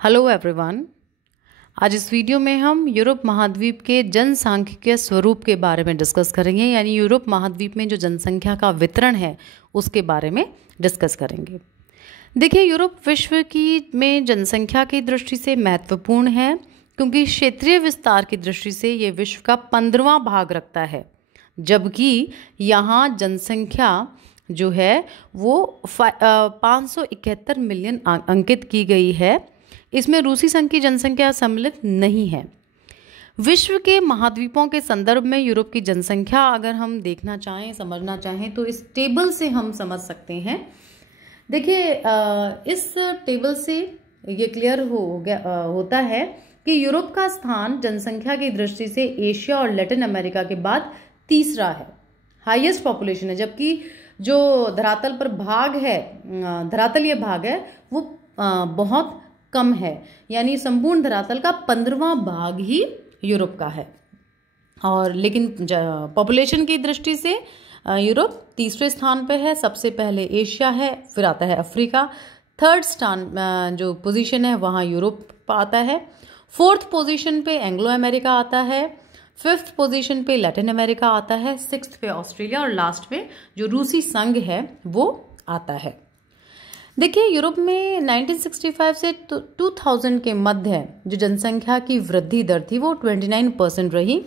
Hello everyone. आज इस video में हम यूरोप महाद्वीप के जनसांख्यिकीय स्वरूप के बारे में डिस्कस करेंगे, यानी यूरोप महाद्वीप में जो जनसंख्या का वितरण है उसके बारे में डिस्कस करेंगे। देखिए, यूरोप विश्व की में जनसंख्या की दृष्टि से महत्वपूर्ण है क्योंकि क्षेत्रीय विस्तार की दृष्टि से ये विश्व का 15वां भाग रखता है, जबकि यहाँ जनसंख्या जो है वो 571 मिलियन अंकित की गई है। इसमें रूसी संघ की जनसंख्या सम्मिलित नहीं है। विश्व के महाद्वीपों के संदर्भ में यूरोप की जनसंख्या अगर हम देखना चाहें, समझना चाहें तो इस टेबल से हम समझ सकते हैं। देखिए, इस टेबल से ये क्लियर होता है कि यूरोप का स्थान जनसंख्या की दृष्टि से एशिया और लैटिन अमेरिका के बाद तीसरा है, हाईएस्ट पॉपुलेशन है, जबकि जो धरातल पर भाग है, धरातल ये भाग है वो बहुत कम है, यानी संपूर्ण धरातल का 15वां भाग ही यूरोप का है। और लेकिन पॉपुलेशन की दृष्टि से यूरोप तीसरे स्थान पे है। सबसे पहले एशिया है, फिर आता है अफ्रीका। थर्ड स्थान जो पोजीशन है वहाँ यूरोप आता है। फोर्थ पोजीशन पे एंग्लो अमेरिका आता है। फिफ्थ पोजीशन पे लैटिन अमेरिका आता है। सिक्स्थ पे ऑस्ट्रेलिया और लास्ट पे जो रूसी संघ है वो आता है। देखिए, यूरोप में 1965 से 2000 के मध्य जो जनसंख्या की वृद्धि दर थी वो 29% रही,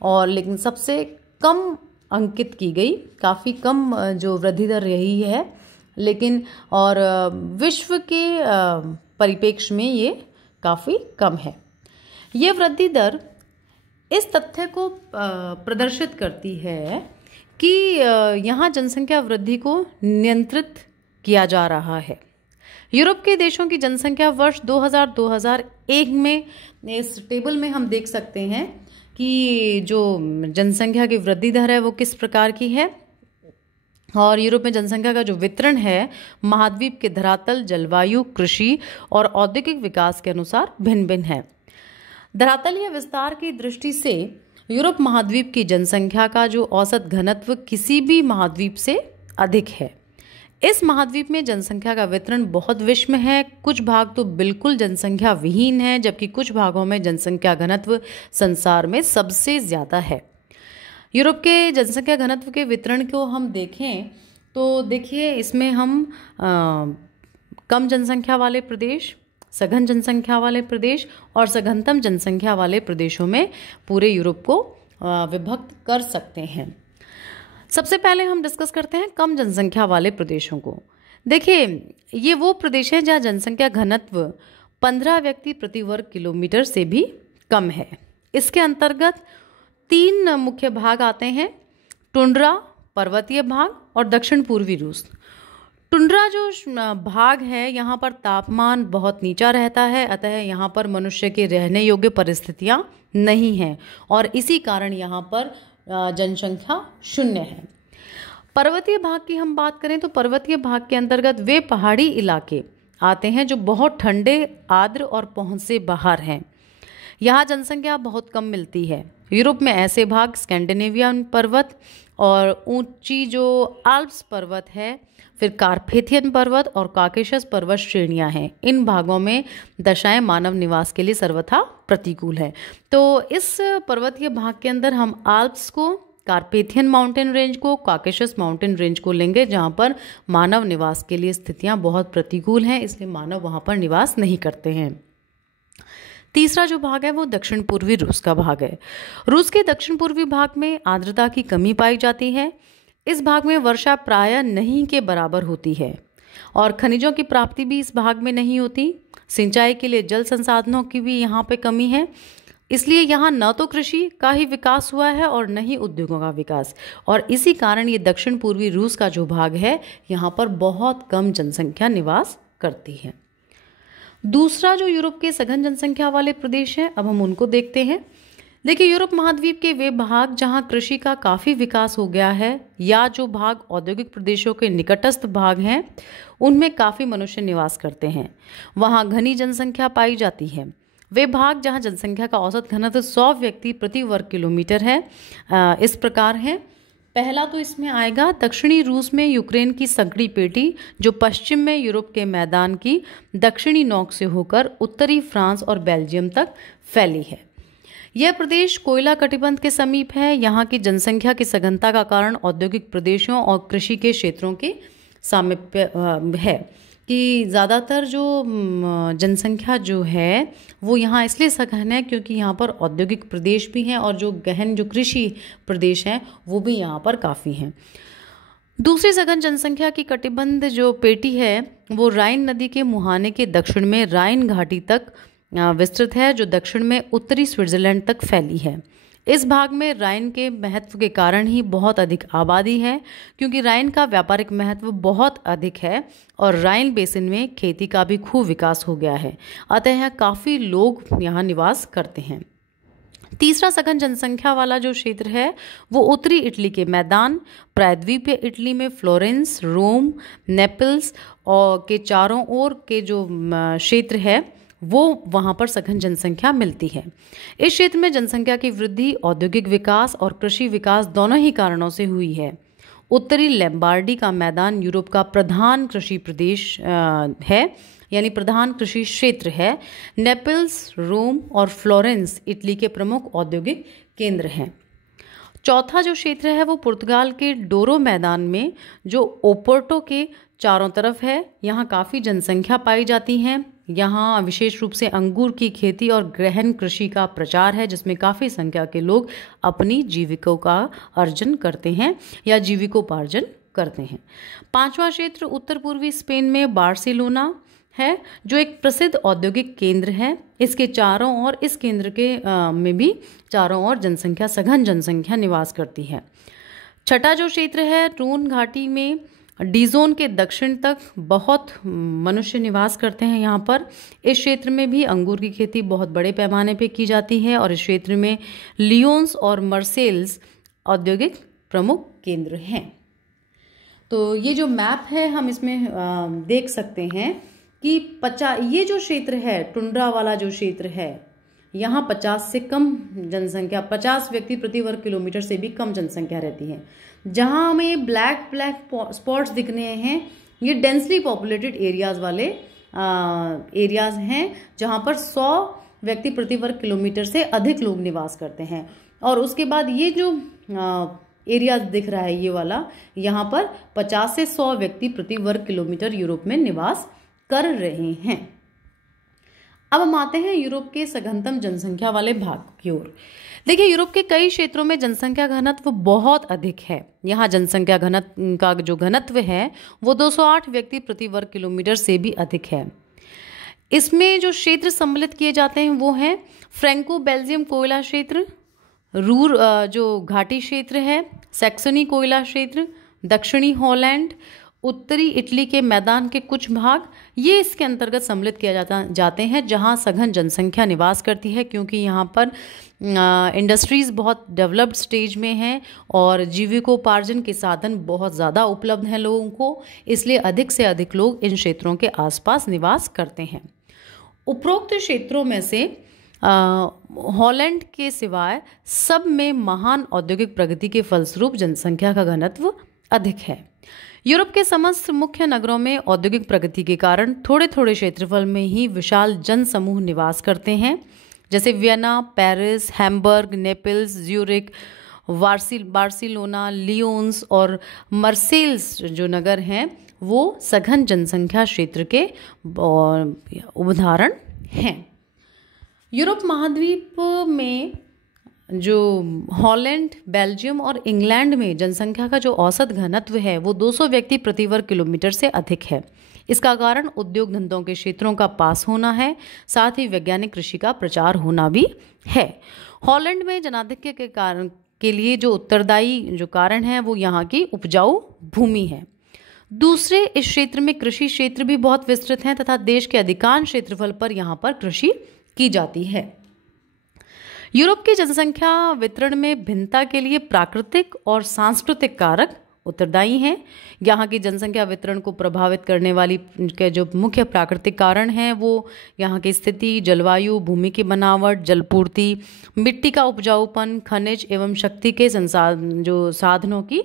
और लेकिन सबसे कम अंकित की गई, काफ़ी कम जो वृद्धि दर रही है, लेकिन और विश्व के परिप्रेक्ष्य में ये काफ़ी कम है। ये वृद्धि दर इस तथ्य को प्रदर्शित करती है कि यहाँ जनसंख्या वृद्धि को नियंत्रित किया जा रहा है। यूरोप के देशों की जनसंख्या वर्ष 2000-2001 में इस टेबल में हम देख सकते हैं कि जो जनसंख्या की वृद्धि दर है वो किस प्रकार की है। और यूरोप में जनसंख्या का जो वितरण है महाद्वीप के धरातल, जलवायु, कृषि और औद्योगिक विकास के अनुसार भिन्न भिन्न है। धरातलीय विस्तार की दृष्टि से यूरोप महाद्वीप की जनसंख्या का जो औसत घनत्व किसी भी महाद्वीप से अधिक है। इस महाद्वीप में जनसंख्या का वितरण बहुत विषम है। कुछ भाग तो बिल्कुल जनसंख्या विहीन है, जबकि कुछ भागों में जनसंख्या घनत्व संसार में सबसे ज़्यादा है। यूरोप के जनसंख्या घनत्व के वितरण को हम देखें तो देखिए, इसमें हम कम जनसंख्या वाले प्रदेश, सघन जनसंख्या वाले प्रदेश और सघनतम जनसंख्या वाले प्रदेशों में पूरे यूरोप को विभक्त कर सकते हैं। सबसे पहले हम डिस्कस करते हैं कम जनसंख्या वाले प्रदेशों को। देखिए, ये वो प्रदेश हैं जहाँ जनसंख्या घनत्व 15 व्यक्ति प्रति वर्ग किलोमीटर से भी कम है। इसके अंतर्गत 3 मुख्य भाग आते हैं: टुंड्रा, पर्वतीय भाग और दक्षिण पूर्वी रूस। टुंड्रा जो भाग है यहाँ पर तापमान बहुत नीचा रहता है, अतः यहाँ पर मनुष्य के रहने योग्य परिस्थितियाँ नहीं हैं और इसी कारण यहाँ पर जनसंख्या 0 है। पर्वतीय भाग की हम बात करें तो पर्वतीय भाग के अंतर्गत वे पहाड़ी इलाके आते हैं जो बहुत ठंडे, आर्द्र और पहुंच से बाहर हैं। यहाँ जनसंख्या बहुत कम मिलती है। यूरोप में ऐसे भाग स्कैंडिनेवियन पर्वत और ऊंची जो आल्प्स पर्वत है, फिर कार्पेथियन पर्वत और काकेशस पर्वत श्रेणियां हैं। इन भागों में दशाएं मानव निवास के लिए सर्वथा प्रतिकूल है। तो इस पर्वतीय भाग के अंदर हम आल्प्स को, कार्पेथियन माउंटेन रेंज को, काकेशस माउंटेन रेंज को लेंगे, जहां पर मानव निवास के लिए स्थितियां बहुत प्रतिकूल हैं, इसलिए मानव वहां पर निवास नहीं करते हैं। तीसरा जो भाग है वो दक्षिण पूर्वी रूस का भाग है। रूस के दक्षिण पूर्वी भाग में आर्द्रता की कमी पाई जाती है। इस भाग में वर्षा प्रायः नहीं के बराबर होती है और खनिजों की प्राप्ति भी इस भाग में नहीं होती। सिंचाई के लिए जल संसाधनों की भी यहाँ पे कमी है, इसलिए यहाँ न तो कृषि का ही विकास हुआ है और न ही उद्योगों का विकास, और इसी कारण ये दक्षिण पूर्वी रूस का जो भाग है यहाँ पर बहुत कम जनसंख्या निवास करती है। दूसरा जो यूरोप के सघन जनसंख्या वाले प्रदेश हैं, अब हम उनको देखते हैं। देखिए, यूरोप महाद्वीप के वे भाग जहां कृषि का काफ़ी विकास हो गया है या जो भाग औद्योगिक प्रदेशों के निकटस्थ भाग हैं उनमें काफ़ी मनुष्य निवास करते हैं, वहां घनी जनसंख्या पाई जाती है। वे भाग जहां जनसंख्या का औसत घनत्व 100 व्यक्ति प्रति वर्ग किलोमीटर है इस प्रकार हैं: पहला तो इसमें आएगा दक्षिणी रूस में यूक्रेन की संकरी पेटी, जो पश्चिम में यूरोप के मैदान की दक्षिणी नोक से होकर उत्तरी फ्रांस और बेल्जियम तक फैली है। यह प्रदेश कोयला कटिबंध के समीप है। यहाँ की जनसंख्या की सघनता का कारण औद्योगिक प्रदेशों और कृषि के क्षेत्रों के सामीप्य है कि ज़्यादातर जो जनसंख्या जो है वो यहाँ इसलिए सघन है क्योंकि यहाँ पर औद्योगिक प्रदेश भी हैं और जो गहन जो कृषि प्रदेश हैं वो भी यहाँ पर काफ़ी हैं। दूसरी सघन जनसंख्या की कटिबंध जो पेटी है वो राइन नदी के मुहाने के दक्षिण में राइन घाटी तक विस्तृत है, जो दक्षिण में उत्तरी स्विट्जरलैंड तक फैली है। इस भाग में राइन के महत्व के कारण ही बहुत अधिक आबादी है, क्योंकि राइन का व्यापारिक महत्व बहुत अधिक है और राइन बेसिन में खेती का भी खूब विकास हो गया है, अतः काफ़ी लोग यहाँ निवास करते हैं। तीसरा सघन जनसंख्या वाला जो क्षेत्र है वो उत्तरी इटली के मैदान, प्रायद्वीपीय इटली में फ्लोरेंस, रोम, नेपल्स और के चारों ओर के जो क्षेत्र है वो वहाँ पर सघन जनसंख्या मिलती है। इस क्षेत्र में जनसंख्या की वृद्धि औद्योगिक विकास और कृषि विकास दोनों ही कारणों से हुई है। उत्तरी लैम्बार्डी का मैदान यूरोप का प्रधान कृषि प्रदेश है, यानी प्रधान कृषि क्षेत्र है। नेपल्स, रोम और फ्लोरेंस इटली के प्रमुख औद्योगिक केंद्र हैं। चौथा जो क्षेत्र है वो पुर्तगाल के डोरो मैदान में जो ओपोर्टो के चारों तरफ है, यहाँ काफ़ी जनसंख्या पाई जाती है। यहाँ विशेष रूप से अंगूर की खेती और गहन कृषि का प्रचार है, जिसमें काफ़ी संख्या के लोग अपनी जीविका का अर्जन करते हैं या जीविकोपार्जन करते हैं। पांचवा क्षेत्र उत्तर पूर्वी स्पेन में बार्सिलोना है, जो एक प्रसिद्ध औद्योगिक केंद्र है। इसके चारों ओर इस केंद्र के में भी चारों ओर जनसंख्या सघन जनसंख्या निवास करती है। छठा जो क्षेत्र है रून घाटी में डीजोन के दक्षिण तक बहुत मनुष्य निवास करते हैं। यहाँ पर इस क्षेत्र में भी अंगूर की खेती बहुत बड़े पैमाने पे की जाती है और इस क्षेत्र में लियोन्स और मर्सेल्स औद्योगिक प्रमुख केंद्र हैं। तो ये जो मैप है हम इसमें देख सकते हैं कि ये जो क्षेत्र है टुंड्रा वाला जो क्षेत्र है, यहाँ 50 से कम जनसंख्या, 50 व्यक्ति प्रति वर्ग किलोमीटर से भी कम जनसंख्या रहती है। जहाँ हमें ब्लैक स्पॉट्स दिख रहे हैं ये डेंसली पॉपुलेटेड एरियाज वाले एरियाज हैं, जहाँ पर 100 व्यक्ति प्रति वर्ग किलोमीटर से अधिक लोग निवास करते हैं। और उसके बाद ये जो एरिया दिख रहा है ये वाला, यहाँ पर 50 से 100 व्यक्ति प्रति वर्ग किलोमीटर यूरोप में निवास कर रहे हैं। अब हम आते हैं यूरोप के सघनतम जनसंख्या वाले भाग की ओर। देखिए, यूरोप के कई क्षेत्रों में जनसंख्या घनत्व बहुत अधिक है। यहाँ जनसंख्या घनत्व का जो घनत्व है वो 208 व्यक्ति प्रति वर्ग किलोमीटर से भी अधिक है। इसमें जो क्षेत्र सम्मिलित किए जाते हैं वो हैं फ्रैंको बेल्जियम कोयला क्षेत्र, रूर जो घाटी क्षेत्र है, सैक्सनी कोयला क्षेत्र, दक्षिणी हॉलैंड, उत्तरी इटली के मैदान के कुछ भाग, ये इसके अंतर्गत सम्मिलित किया जाते हैं जहां सघन जनसंख्या निवास करती है, क्योंकि यहाँ पर इंडस्ट्रीज़ बहुत डेवलप्ड स्टेज में हैं और जीविकोपार्जन के साधन बहुत ज़्यादा उपलब्ध हैं लोगों को, इसलिए अधिक से अधिक लोग इन क्षेत्रों के आसपास निवास करते हैं। उपरोक्त क्षेत्रों में से हॉलैंड के सिवाय सब में महान औद्योगिक प्रगति के फलस्वरूप जनसंख्या का घनत्व अधिक है। यूरोप के समस्त मुख्य नगरों में औद्योगिक प्रगति के कारण थोड़े थोड़े क्षेत्रफल में ही विशाल जन समूह निवास करते हैं, जैसे Vienna, Paris, Hamburg, Naples, Zurich, Barcelona, lions और मर्सेल्स जो नगर हैं वो सघन जनसंख्या क्षेत्र के उदाहरण हैं। यूरोप महाद्वीप में जो हॉलैंड, बेल्जियम और इंग्लैंड में जनसंख्या का जो औसत घनत्व है वो 200 व्यक्ति प्रति वर्ग किलोमीटर से अधिक है। इसका कारण उद्योग धंधों के क्षेत्रों का पास होना है, साथ ही वैज्ञानिक कृषि का प्रचार होना भी है। हॉलैंड में जनाधिक्य के कारण के लिए जो उत्तरदायी जो कारण है वो यहाँ की उपजाऊ भूमि है। दूसरे, इस क्षेत्र में कृषि क्षेत्र भी बहुत विस्तृत हैं तथा देश के अधिकांश क्षेत्रफल पर यहाँ पर कृषि की जाती है। यूरोप की जनसंख्या वितरण में भिन्नता के लिए प्राकृतिक और सांस्कृतिक कारक उत्तरदायी हैं। यहाँ की जनसंख्या वितरण को प्रभावित करने वाली के जो मुख्य प्राकृतिक कारण हैं वो यहाँ की स्थिति, जलवायु, भूमि की बनावट, जलपूर्ति, मिट्टी का उपजाऊपन, खनिज एवं शक्ति के साधनों की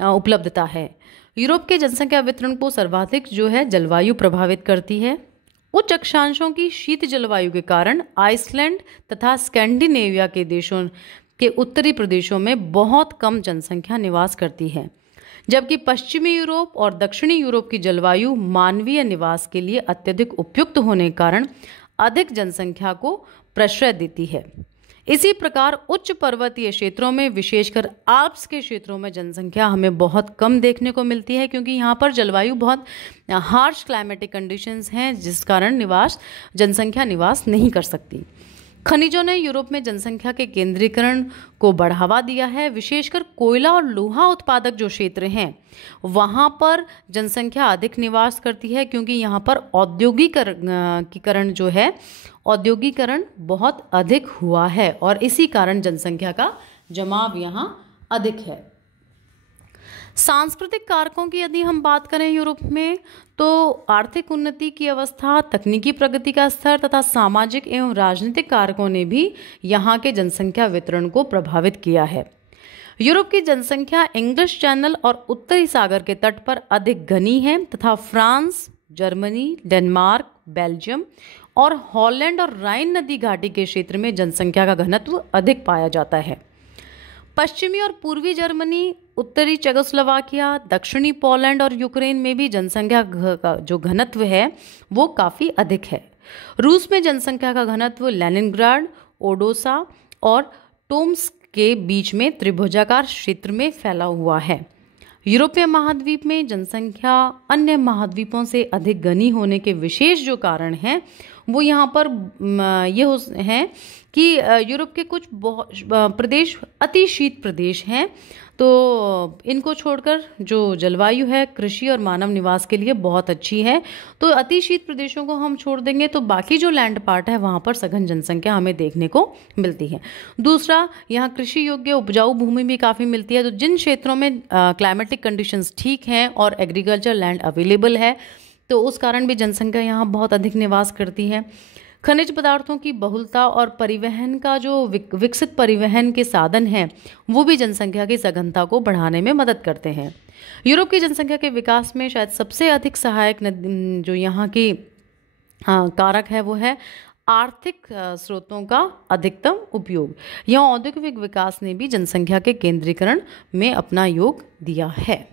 उपलब्धता है। यूरोप के जनसंख्या वितरण को सर्वाधिक जो है जलवायु प्रभावित करती है। उच्च अक्षांशों की शीत जलवायु के कारण आइसलैंड तथा स्कैंडिनेविया के देशों के उत्तरी प्रदेशों में बहुत कम जनसंख्या निवास करती है, जबकि पश्चिमी यूरोप और दक्षिणी यूरोप की जलवायु मानवीय निवास के लिए अत्यधिक उपयुक्त होने के कारण अधिक जनसंख्या को प्रश्रय देती है। इसी प्रकार उच्च पर्वतीय क्षेत्रों में, विशेषकर आल्प्स के क्षेत्रों में जनसंख्या हमें बहुत कम देखने को मिलती है, क्योंकि यहाँ पर जलवायु बहुत हार्श क्लाइमेटिक कंडीशंस हैं, जिस कारण जनसंख्या निवास नहीं कर सकती। खनिजों ने यूरोप में जनसंख्या के केंद्रीकरण को बढ़ावा दिया है। विशेषकर कोयला और लोहा उत्पादक जो क्षेत्र हैं वहाँ पर जनसंख्या अधिक निवास करती है, क्योंकि यहाँ पर औद्योगिकरण बहुत अधिक हुआ है और इसी कारण जनसंख्या का जमाव यहाँ अधिक है। सांस्कृतिक कारकों की यदि हम बात करें यूरोप में, तो आर्थिक उन्नति की अवस्था, तकनीकी प्रगति का स्तर तथा सामाजिक एवं राजनीतिक कारकों ने भी यहाँ के जनसंख्या वितरण को प्रभावित किया है। यूरोप की जनसंख्या इंग्लिश चैनल और उत्तरी सागर के तट पर अधिक घनी है तथा फ्रांस, जर्मनी, डेनमार्क, बेल्जियम और हॉलैंड और राइन नदी घाटी के क्षेत्र में जनसंख्या का घनत्व अधिक पाया जाता है। पश्चिमी और पूर्वी जर्मनी, उत्तरी चेकोस्लोवाकिया, दक्षिणी पोलैंड और यूक्रेन में भी जनसंख्या का जो घनत्व है वो काफ़ी अधिक है। रूस में जनसंख्या का घनत्व लेनिनग्राड, ओडेसा और टोम्स्क के बीच में त्रिभुजाकार क्षेत्र में फैला हुआ है। यूरोपीय महाद्वीप में जनसंख्या अन्य महाद्वीपों से अधिक घनी होने के विशेष जो कारण हैं वो यहाँ पर ये हैं कि यूरोप के कुछ प्रदेश अति शीत प्रदेश हैं, तो इनको छोड़कर जो जलवायु है कृषि और मानव निवास के लिए बहुत अच्छी है। तो अति शीत प्रदेशों को हम छोड़ देंगे तो बाकी जो लैंड पार्ट है वहाँ पर सघन जनसंख्या हमें देखने को मिलती है। दूसरा, यहाँ कृषि योग्य उपजाऊ भूमि भी काफ़ी मिलती है। तो जिन क्षेत्रों में क्लाइमेटिक कंडीशंस ठीक हैं और एग्रीकल्चर लैंड अवेलेबल है तो उस कारण भी जनसंख्या यहाँ बहुत अधिक निवास करती है। खनिज पदार्थों की बहुलता और परिवहन का जो विकसित परिवहन के साधन हैं वो भी जनसंख्या की सघनता को बढ़ाने में मदद करते हैं। यूरोप की जनसंख्या के विकास में शायद सबसे अधिक सहायक जो यहाँ की कारक है वो है आर्थिक स्रोतों का अधिकतम उपयोग। यहाँ औद्योगिक विकास ने भी जनसंख्या के केंद्रीकरण में अपना योग दिया है।